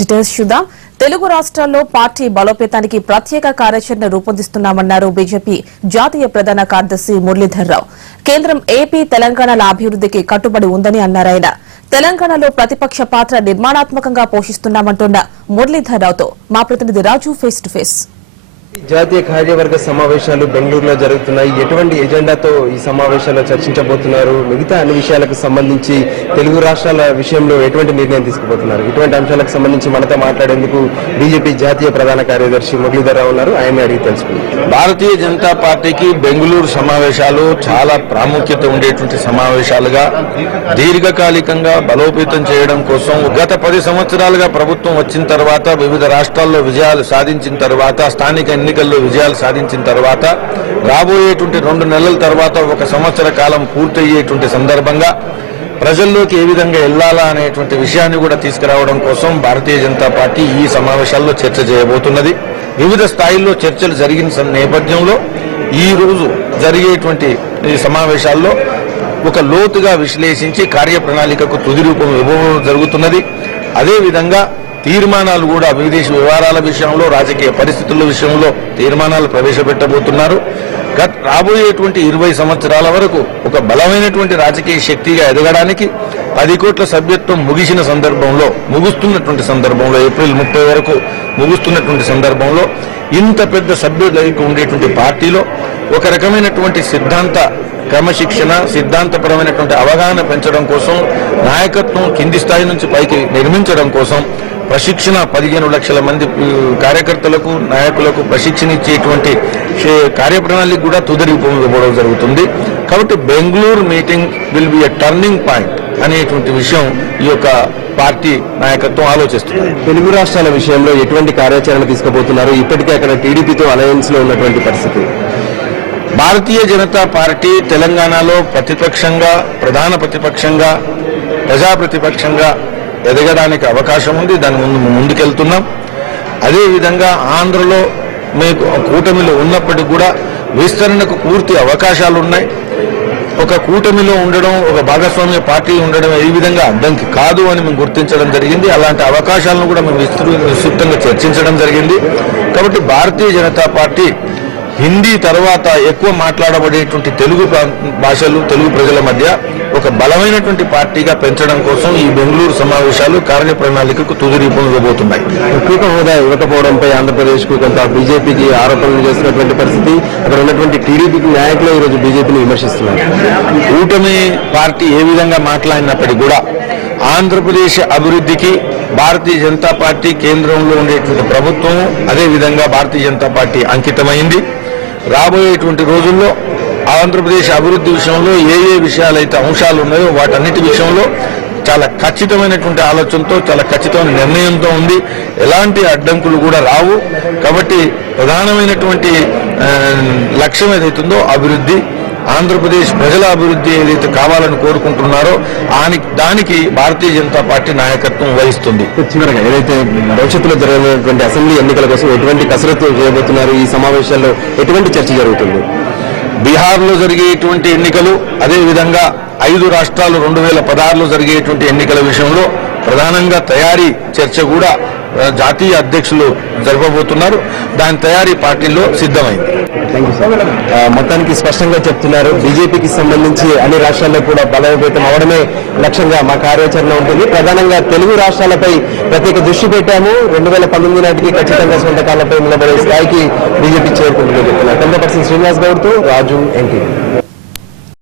Details చూద్దాం. తెలుగు రాష్ట్రాల్లో party బలోపేతానికి ప్రత్యేక కార్యాచరణ రూపొందిస్తున్నామన్నారు బీజేపీ జాతీయ ప్రధాన కార్యదర్శి మురళీధర్ రావు. కేంద్రం ఏపీ తెలంగాణల అభివృద్దికి కట్టుబడి ఉందని అన్నారాయన. తెలంగాణలో ప్రతిపక్ష పాత్ర నిర్మాణాత్మకంగా పోషిస్తున్నామంటున్న మురళీధర్ రావుతో మా ప్రతినిధి రాజు ఫేస్ టు ఫేస్. జాతీయ కార్యవర్గ సమావేశాలు బెంగళూరులో జరుగుతున్నాయి. ఎటువంటి ఎజెండాతో ఈ సమావేశాల్లో చర్చించబోతున్నారు? మిగతా అన్ని విషయాలకు సంబంధించి తెలుగు రాష్ట్రాల విషయంలో ఎటువంటి నిర్ణయం తీసుకుపోతున్నారు? ఇటువంటి అంశాలకు సంబంధించి మనతో మాట్లాడేందుకు బీజేపీ జాతీయ ప్రధాన కార్యదర్శి మురళీధర్ రావు ఉన్నారు. ఆయన అడిగి తెలుసుకుంటారు. భారతీయ జనతా పార్టీకి బెంగళూరు సమావేశాలు చాలా ప్రాముఖ్యత ఉండేటువంటి సమావేశాలుగా దీర్ఘకాలికంగా బలోపేతం చేయడం కోసం గత 10 సంవత్సరాలుగా ప్రభుత్వం వచ్చిన తర్వాత వివిధ రాష్ట్రాల్లో విజయాలు సాధించిన తర్వాత స్థానిక ఎన్నికల్లో విజయాలు సాధించిన తర్వాత రాబోయేటువంటి 2 నెలల తర్వాత 1 సంవత్సర కాలం పూర్తయ్యేటువంటి సందర్భంగా ప్రజల్లోకి ఏ విధంగా వెళ్లాలా అనేటువంటి విషయాన్ని కూడా తీసుకురావడం కోసం భారతీయ జనతా పార్టీ ఈ సమావేశాల్లో చర్చ చేయబోతున్నది. వివిధ స్థాయిల్లో చర్చలు జరిగిన నేపథ్యంలో ఈ రోజు జరిగేటువంటి ఈ సమావేశాల్లో ఒక లోతుగా విశ్లేషించి కార్యప్రణాళికకు తుది రూపం ఇవ్వడం జరుగుతున్నది. అదేవిధంగా తీర్మానాలు కూడా విదేశీ వ్యవహారాల విషయంలో రాజకీయ పరిస్థితుల విషయంలో తీర్మానాలు ప్రవేశపెట్టబోతున్నారు. రాబోయేటువంటి 20 సంవత్సరాల వరకు ఒక బలమైనటువంటి రాజకీయ శక్తిగా ఎదగడానికి 10 కోట్ల సభ్యత్వం ముగుస్తున్నటువంటి సందర్భంలో ఏప్రిల్ 30 వరకు ముగుస్తున్నటువంటి సందర్భంలో ఇంత పెద్ద సభ్యులకు ఉండేటువంటి పార్టీలో ఒక రకమైనటువంటి క్రమశిక్షణ సిద్ధాంతపరమైనటువంటి అవగాహన పెంచడం కోసం నాయకత్వం కింది స్థాయి నుంచి పైకి నిర్మించడం కోసం ప్రశిక్షణ 15 లక్షల మంది కార్యకర్తలకు నాయకులకు ప్రశిక్షణ ఇచ్చేటువంటి కార్యప్రణాళిక కూడా తుది రూపం ఇవ్వడం జరుగుతుంది. కాబట్టి Bengaluru meeting will be a turning point అనేటువంటి విషయం ఈ యొక్క పార్టీ నాయకత్వం ఆలోచిస్తుంది. తెలుగు రాష్ట్రాల విషయంలో ఎటువంటి కార్యాచరణ తీసుకుపోతున్నారు? ఇప్పటికే అక్కడ టీడీపీతో అలయన్స్ లో ఉన్నటువంటి పరిస్థితి. భారతీయ జనతా పార్టీ తెలంగాణలో ప్రధాన ప్రతిపక్షంగా ప్రజా ప్రతిపక్షంగా ఎదగడానికి అవకాశం ఉంది. దాని ముందుకెళ్తున్నాం. అదేవిధంగా ఆంధ్రలో మీకు కూటమిలో ఉన్నప్పటికీ కూడా విస్తరణకు పూర్తి అవకాశాలు ఉన్నాయి. ఒక కూటమిలో ఉండడం, ఒక భాగస్వామ్య పార్టీ ఉండడం ఏ విధంగా అడ్డంకి కాదు అని మేము గుర్తించడం జరిగింది. అలాంటి అవకాశాలను కూడా మేము విస్తృతంగా చర్చించడం జరిగింది. కాబట్టి భారతీయ జనతా పార్టీ హిందీ తర్వాత ఎక్కువ మాట్లాడబడేటువంటి తెలుగు భాషలు తెలుగు ప్రజల మధ్య ఒక బలమైనటువంటి పార్టీగా పెంచడం కోసం ఈ బెంగళూరు సమావేశాలు కార్యప్రణాళికకు తుది రూపం ఇవ్వబోతున్నాయి. ప్రత్యేక హోదా ఇవ్వకపోవడంపై ఆంధ్రప్రదేశ్ కు కొంత బీజేపీకి ఆరోపణలు చేస్తున్నటువంటి పరిస్థితి. అక్కడ ఉన్నటువంటి టీడీపీకి నాయకులు ఈరోజు బీజేపీని విమర్శిస్తున్నారు. కూటమి పార్టీ ఏ విధంగా మాట్లాడినప్పటికీ కూడా ఆంధ్రప్రదేశ్ అభివృద్ధికి భారతీయ జనతా పార్టీ కేంద్రంలో ఉండేటువంటి ప్రభుత్వం అదేవిధంగా భారతీయ జనతా పార్టీ అంకితమైంది. రాబోయేటువంటి రోజుల్లో ఆంధ్రప్రదేశ్ అభివృద్ధి విషయంలో ఏ విషయాలైతే అంశాలు ఉన్నాయో వాటన్నిటి విషయంలో చాలా ఖచ్చితమైనటువంటి ఆలోచనతో చాలా ఖచ్చితమైన నిర్ణయంతో ఉంది. ఎలాంటి అడ్డంకులు కూడా రావు. కాబట్టి ప్రధానమైనటువంటి లక్ష్యం ఏదైతుందో అభివృద్ధి, ఆంధ్రప్రదేశ్ ప్రజల అభివృద్ధి ఏదైతే కావాలని కోరుకుంటున్నారో దానికి భారతీయ జనతా పార్టీ నాయకత్వం వహిస్తుంది. చివరగా ఏదైతే భవిష్యత్తులో జరగనున్నటువంటి అసెంబ్లీ ఎన్నికల కోసం ఎటువంటి కసరత్తు చేయబోతున్నారు? ఈ సమావేశాల్లో ఎటువంటి చర్చ జరుగుతుంది? బీహార్లో జరిగేటువంటి ఎన్నికలు, అదేవిధంగా 5 రాష్ట్రాలు 2016లో జరిగేటువంటి ఎన్నికల విషయంలో ప్రధానంగా తయారీ చర్చ కూడా జాతీయ అధ్యక్షులు జరపబోతున్నారు. దాని తయారీ పార్టీలో సిద్ధమైంది. మొత్తానికి స్పష్టంగా చెప్తున్నారు, బీజేపీకి సంబంధించి అన్ని రాష్ట్రాల్లో కూడా బలోపేతం అవడమే లక్ష్యంగా మా కార్యాచరణ ఉంటుంది. ప్రధానంగా తెలుగు రాష్ట్రాలపై ప్రత్యేక దృష్టి పెట్టాము. 2019 నాటికి ఖచ్చితంగా సొంత కాళ్లపై నిలబడే స్థాయికి బీజేపీ చేరుకుంటుంది. 100% శ్రీనివాస్ గౌడ్తో రాజు, ఎన్టీవీ.